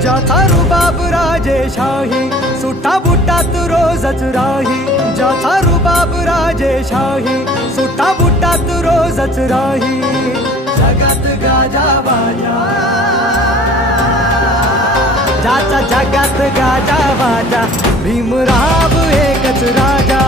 ज्याचा रुबाब राजेशाही, सुटा बुटात रोजच राही. ज्याचा रुबाब राजेशाही, सुटा बुटात रोजच राही. जगात गाजा बाजा, ज्याचा जगात गाजा बाजा, भीमराव एकच राजा.